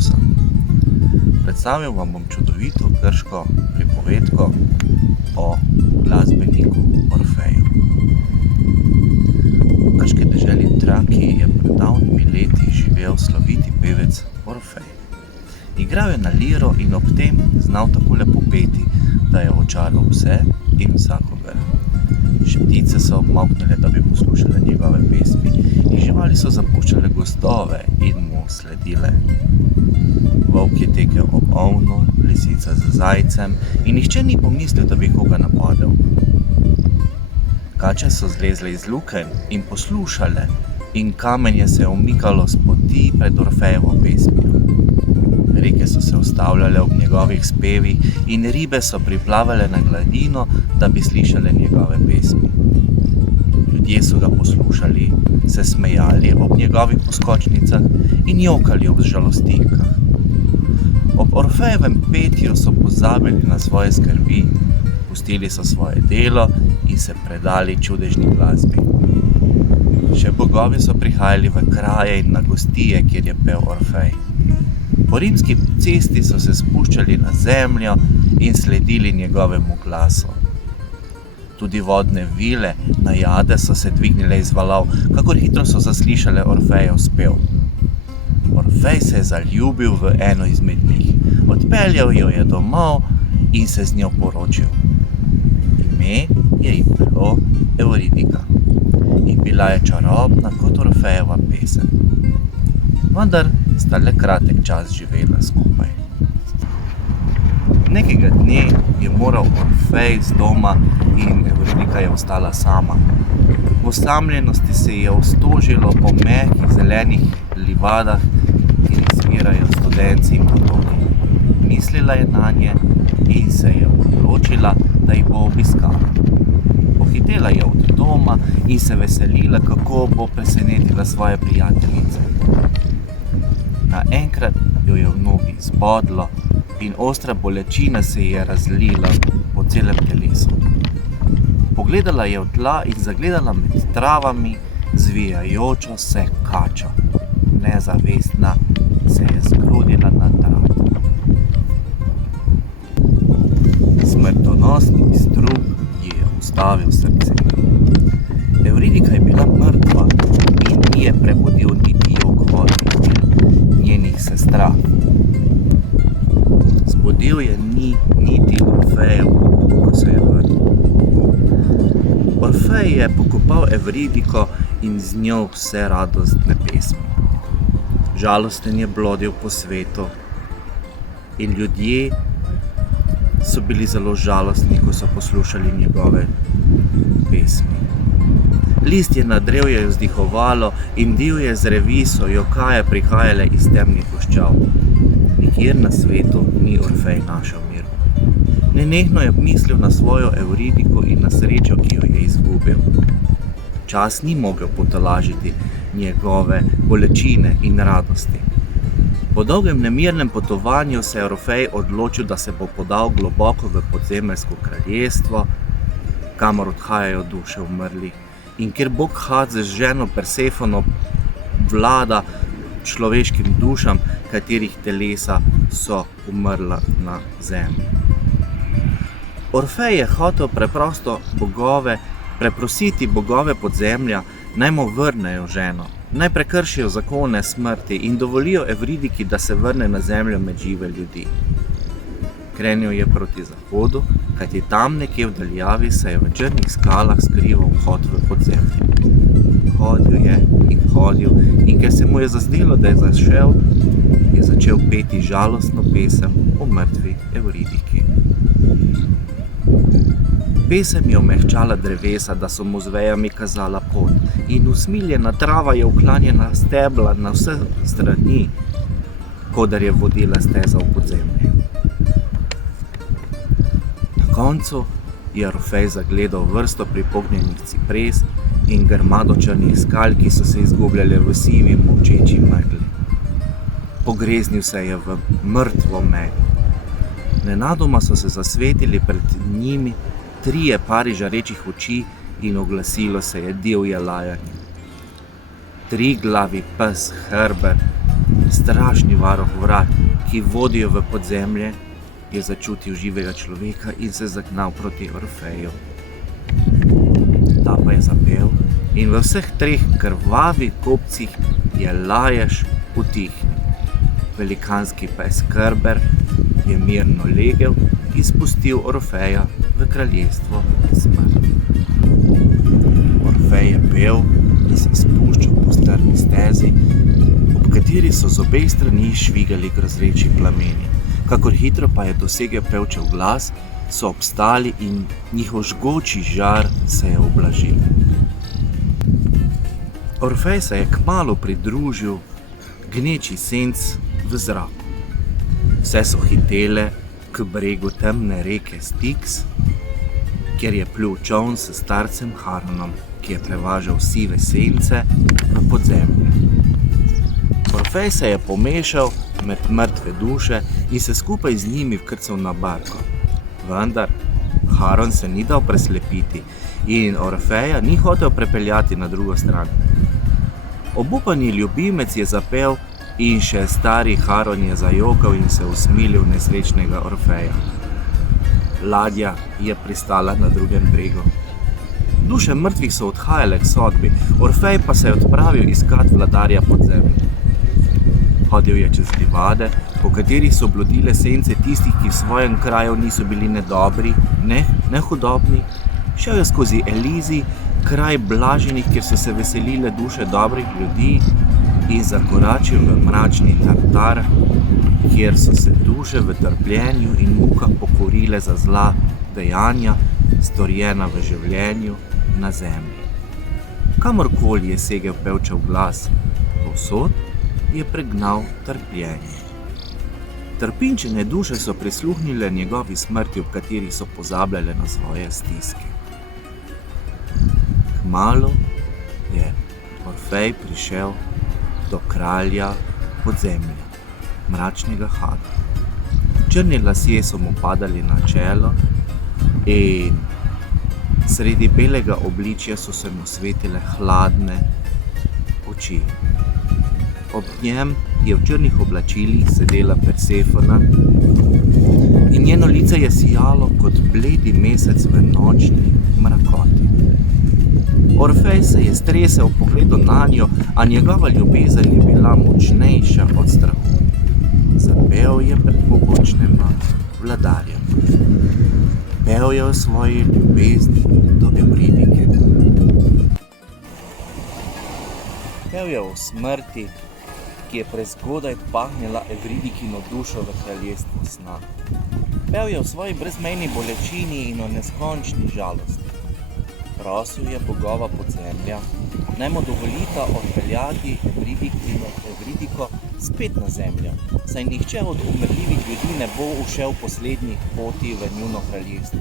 Oidipusa. Predstavil vam bom čudovito grško pripovedko o glasbeniku Orfeju. V grški deželi Traki je pred davnimi leti živel sloviti pevec Orfej. Igral je na liro in ob tem znal tako lepo peti, da je očaral vse in vsakogar. Ptice so obmolknile, da bi poslušale njegove pesmi, in živali so zapuščale gozdove in mu sledile. Volk je tekel ob ovnu, lisica z zajcem in nihče ni pomislil, da bi koga napadel. Kače so zlezle iz lukenj in poslušale, in kamenje se je umikalo s poti pred Orfejevo pesmijo. Reke so se ustavljale ob njegovih spevih in ribe so priplavale na gladino, da bi slišale njegove pesmi. Ljudje so ga poslušali, se smejali ob njegovih poskočnicah in jokali ob žalostinkah. Ob Orfejevem petju so pozabili na svoje skrbi, pustili so svoje delo in se predali čudežni glasbi. Še bogovi so prihajali v kraje in na gostije, kjer je pel Orfej. Po rimski cesti so se spuščali na zemljo in sledili njegovemu glasu. Tudi vodne vile, najade so se dvignile iz valov, kakor hitro so zaslišale Orfejev spev. Orfej se je zaljubil v eno izmed njih, odpeljal jo je domov in se z njo poročil. Ime je ji bilo Evridika in bila je čarobna kot Orfejeva pesem. Vendar sta le kratek čas živela skupaj. Nekega dne je moral Orfej z doma in Evridika je ostala sama. V osamljenosti se je ostožilo po mehkih zelenih livadah, kjer izvirajo studenci in potoki. Mislila je nanje in se je odločila, da jih bo obiskala. Pohitela je od doma in se veselila, kako bo presenetila svoje prijateljice. Naenkrat jo je v nogi zbodlo in ostra bolečina se je razlila po celem telesu. Pogledala je v tla in zagledala med travami zvijajočo se kačo. Nezavestna se je zgrudila na trat. Smrtonosni strup ji je ustavil srce. Evridika je bila mrtva in ni je prebudil niti jok vode njenih sestrah. Zbudil je ni niti Orfejev, ko se je vrnil. Orfej je pokopal Evridiko in z njo vse radostne pesmi. Žalosten je blodil po svetu in ljudje so bili zelo žalostni, ko so poslušali njegove pesmi. Listje na drevju je vzdihovalo in divje zrevi so jokaje prihajale iz temnih goščav. Nikjer na svetu ni Orfej našel miru. Nenehno je mislil na svojo Evridiko in na srečo, ki jo je izgubil. Čas ni mogel potolažiti njegove bolečine in radosti. Po dolgem nemirnem potovanju se je Orfej odločil, da se bo podal globoko v podzemeljsko kraljestvo, kamor odhajajo duše umrlih, in kjer bog Hades z ženo Persefono vlada človeškim dušam, katerih telesa so umrla na zemlji. Orfej je hotel preprositi bogove podzemlja, naj mu vrnejo ženo, naj prekršijo zakone smrti in dovolijo Evridiki, da se vrne na zemljo med žive ljudi. Krenil je proti zahodu, kajti tam nekje v daljavi se je v črnih skalah skrival vhod v podzemlje. Hodil in ker se mu je zazdelo, da je zašel, je začel peti žalostno pesem o mrtvi Evridiki. Pesem je omehčala drevesa, da so mu z vejami kazala pot, in usmiljena trava je uklanjena stebla na vse strani, kodar je vodila steza v podzemlje. Na koncu je Orfej zagledal vrsto pripognjenih cipres in grmado črnih skal, ki so se izgubljale v sivi molčeči megli. Pogreznil se je v mrtvo meglo. Nenadoma so se zasvetili pred njimi 3 pari žarečih oči in oglasilo se je divje lajanje. 3 glavi pes Herbert strašni varuh vrat, ki vodijo v podzemlje, je začutil živega človeka in se zagnal proti Orfeju. Ta pa je zapel in v vseh 3 krvavih kopcih je lajež utihnil. Velikanski pes Kerber je mirno legel in spustil Orfeja v kraljestvo smrti. Orfej je pel in se spuščal po strmi stezi, ob kateri so z obeh strani švigali grozreči plameni. Kakor hitro pa je dosegel pevčev glas, so obstali in njihov žgoči žar se je ublažil. Orfej se je kmalu pridružil gneči senc v zraku. Vse so hitele k bregu temne reke Styx, kjer je plul čoln s starcem Charonom, ki je prevažal sive sence v podzemlje. Orfej se je pomešal med mrtve duše in se skupaj z njimi vkrcal na barko. Vendar Charon se ni dal preslepiti in Orfeja ni hotel prepeljati na drugo stran. Obupani ljubimec je zapel in še stari Charon je zajokal in se usmilil nesrečnega Orfeja. Ladja je pristala na drugem bregu. Duše mrtvih so odhajale k sodbi, Orfej pa se je odpravil iskat vladarja podzemlja. Hodil je čez livade, po katerih so blodile sence tistih, ki v svojem kraju niso bili ne dobri, ne hudobni. Šel je skozi Elizij, kraj blaženih, kjer so se veselile duše dobrih ljudi, in zakoračil v mračni Tartar, kjer so se duše v trpljenju in mukah pokorile za zla dejanja, storjena v življenju na zemlji. Kamorkoli je segel pevčev glas, povsod je pregnal trpljenje. Trpinčene duše so prisluhnile njegovi smrti, v kateri so pozabljale na svoje stiske. Kmalu je Orfej prišel do kralja podzemlja, mračnega Hada. Črni lasje so mu padali na čelo in sredi belega obličja so se mu svetile hladne oči. Ob njem je v črnih oblačilih sedela Persefona in njeno lice je sijalo kot bledi mesec v nočni mrakoti. Orfej se je stresel ob pogledu nanjo, a njegova ljubezen je bila močnejša od strahu. Zapel je pred mogočnima vladarjem. Pel je o svoji ljubezni do Evridike. Pel je o smrti, ki je prezgodaj pahnila Evridikino dušo v kraljestvu sna. Pel je o svoji brezmejni bolečini in o neskončni žalosti. Prosil je bogova podzemlja, naj mu dovolita odpeljati Evridiko spet na zemljo, saj nihče od umrljivih ljudi ne bo ušel poslednjih poti v njuno kraljestvo.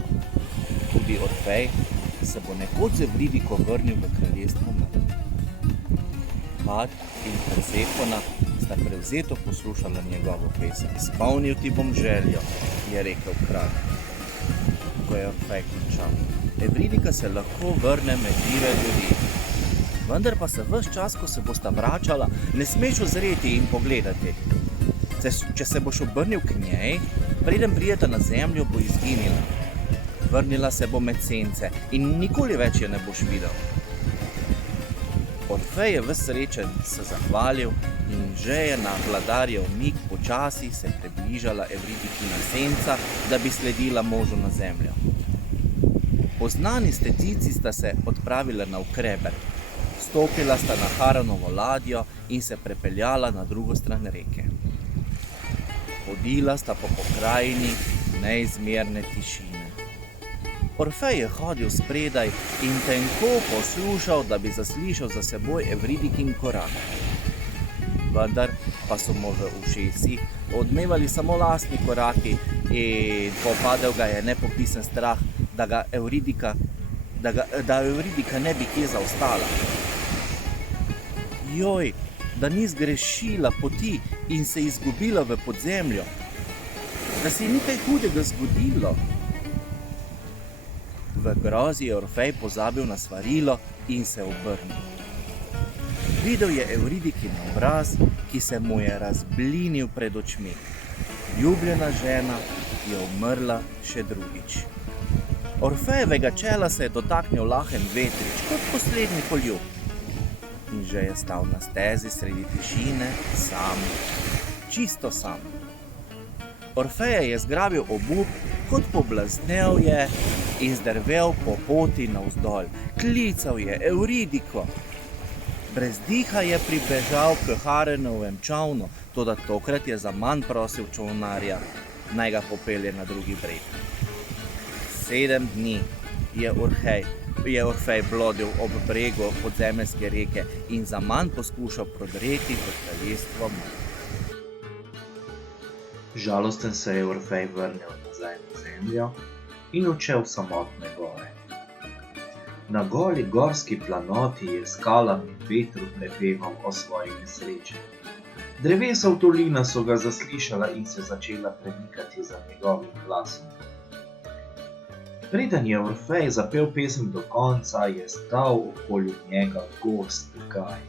Tudi Orfej se bo nekoč z Evridiko vrnil v kraljestvo mrtvih. Had in Persefona sta prevzeto poslušala njegovo pesem. Izpolnil ti bom željo, je rekel kralj, ko je Orfej končal. Evridika se lahko vrne med žive ljudi. Vendar pa se ves čas, ko se bosta vračala, ne smeš ozreti in pogledati. Če se boš obrnil k njej, preden prideta na zemljo, bo izginila. Vrnila se bo med sence in nikoli več je ne boš videl. Orfej je ves srečen se zahvalil in že je na vladarjev mig počasi se približala Evridikina senca, da bi sledila možu na zemljo. Poznani stecici sta se odpravila na Kreber. Stopila sta na Charonovo ladjo in se prepeljala na drugo stran reke. Hodila sta po pokrajini neizmerne tišine. Orfej je hodil spredaj in tenko poslušal, da bi zaslišal za seboj Evridikin korak. Vendar pa so mu v ušesih odmevali samo lastni koraki in popadel ga je nepopisen strah, da Evridika ne bi kje zaostala. Joj, da ni zgrešila poti in se izgubila v podzemlju, da se je nekaj hudega zgodilo. V grozi je Orfej pozabil na svarilo in se obrnil. Videl je Evridikin obraz, ki se mu je razblinil pred očmi. Ljubljena žena je umrla še drugič. Orfejevega čela se je dotaknil lahen vetrič, kot poslednji poljub. In že je stal na stezi sredi tišine, sam, čisto sam. Orfeja je zgrabil obup, kot poblaznel je in zdrvel po poti navzdol. Klical je Evridiko. Brez diha je pribežal k Harenovem čolnu, toda tokrat je zaman prosil čolnarja, naj ga popelje na drugi breg. 7 dni je Orfej blodil ob bregu podzemeljske reke in zaman poskušal prodreti v kraljestvo Mrtvih. Žalosten se je Orfej vrnil nazaj na zemljo in odšel v samotne gore. Na goli gorski planoti je skalami vetru prepeval o svoji nesreči. Drevesa v dolina so ga zaslišala in se začela premikati za njegovim glasom. Preden je Orfej zapel pesem do konca, je stal okoli njega gost gaj.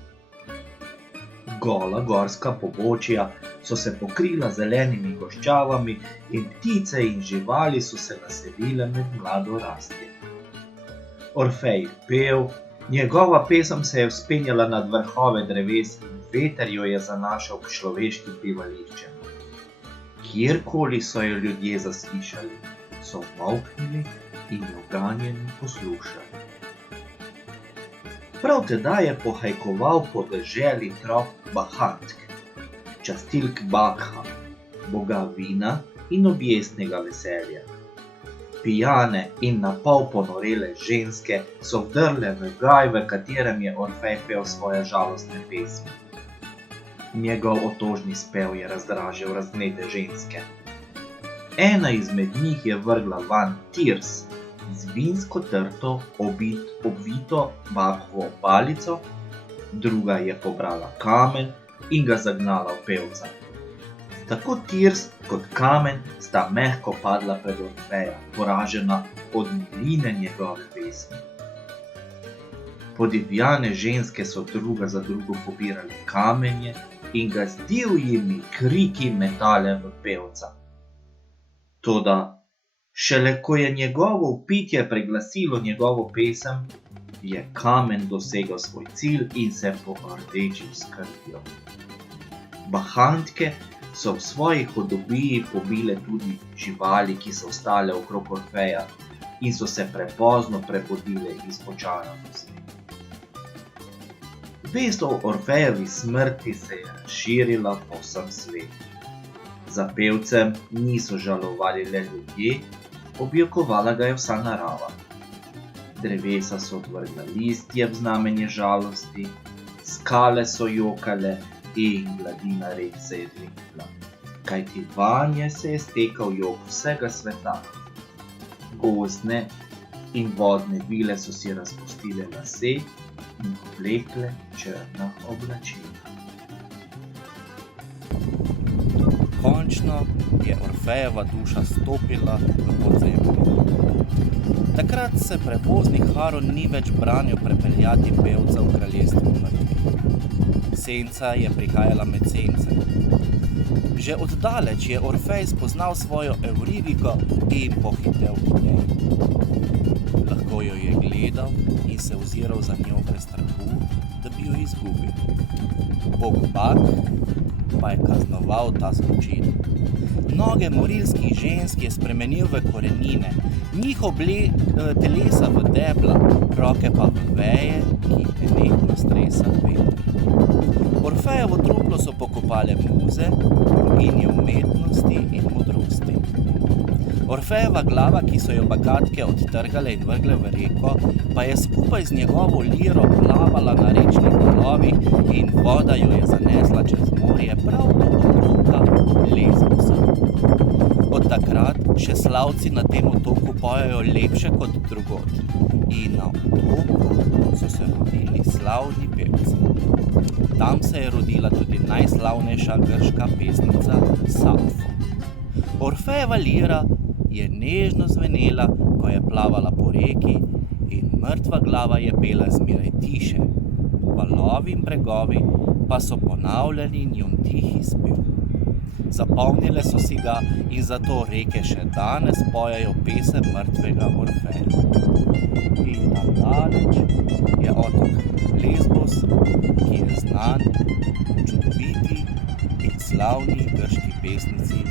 Gola gorska pobočja so se pokrila zelenimi goščavami in ptice in živali so se naselile med mlado rastje. Orfej pel, njegova pesem se je vzpenjala nad vrhove dreves in veter jo je zanašal k človeškim bivališčem. Kjerkoli so jo ljudje zaslišali, so molknili in jo ganjeni poslušali. Prav tedaj je pohajkoval po deželi trop Bahantk, častilk Bakha, boga vina in objesnega veselja. Pijane in napol ponorele ženske so vdrle v gaj, v katerem je Orfej pel svoje žalostne pesmi. Njegov otožni spev je razdražil razgnete ženske. Ena izmed njih je vrgla van tirs, z vinsko trto obvito Bakhovo palico, druga je pobrala kamen in ga zagnala v pevca. Tako tirs kot kamen sta mehko padla pred Orfeja, poražena od miline njegove pesmi. Podivjane ženske so druga za drugo pobirali kamenje in ga z divjimi kriki metale v pevca. Toda šele ko je njegovo vpitje preglasilo njegovo pesem, je kamen dosegel svoj cilj in se pohrdečil s krvjo. Bahantke so v svoji hudobiji pobile tudi živali, ki so ostale okrog Orfeja in so se prepozno prebudile iz očaranosti. Vest o Orfejevi smrti se je razširila po vsem svetu. Za pevcem niso žalovali le ljudje, objokovala ga je vsa narava. Drevesa so odvrgla listje v znamenje žalosti, skale so jokale in gladina rek se je dvignila, kajti vanje se je stekal jok vsega sveta. Gozdne in vodne vile so si razpustile lase in oblekle črna oblačila. Končno je Orfejeva duša stopila v podzemlje. Takrat se prevozni Haron ni več branil prepeljati pevca v kraljestvo mrtvih. Senca je prihajala med sence. Že oddaleč je Orfej spoznal svojo Evridiko in pohitel k njej. Lahko jo je gledal in se oziral za njo brez strahu, da bi jo izgubil. Bog Bak pa je kaznoval ta zločin. Noge morilskih žensk je spremenil v korenine, njihov telesa v debla, roke pa v veje, ki jih nenehno stresa veter. Orfejevo truplo so pokopale muze, boginje umetnosti in modrosti. Orfejeva glava, ki so jo bagatke odtrgale in vrgle v reko, pa je skupaj z njegovo liro plavala na rečnih valovih in voda jo je zanesla čez morje prav do otoka Lesbosa. Od takrat še slavci na tem otoku pojejo lepše kot drugod in na otoku so se rodili slavni pevci. Tam se je rodila tudi najslavnejša grška pesnica Sapfo. Orfejeva lira je nežno zvenela, ko je plavala po reki in mrtva glava je pela zmeraj tiše, valovi in bregovi pa so ponavljali njun tihi spev. Zapomnile so si ga in zato reke še danes pojejo pesem mrtvega Orfeja. In tam daleč je otok Lesbos, ki je znan čudoviti in slavni grški pesnici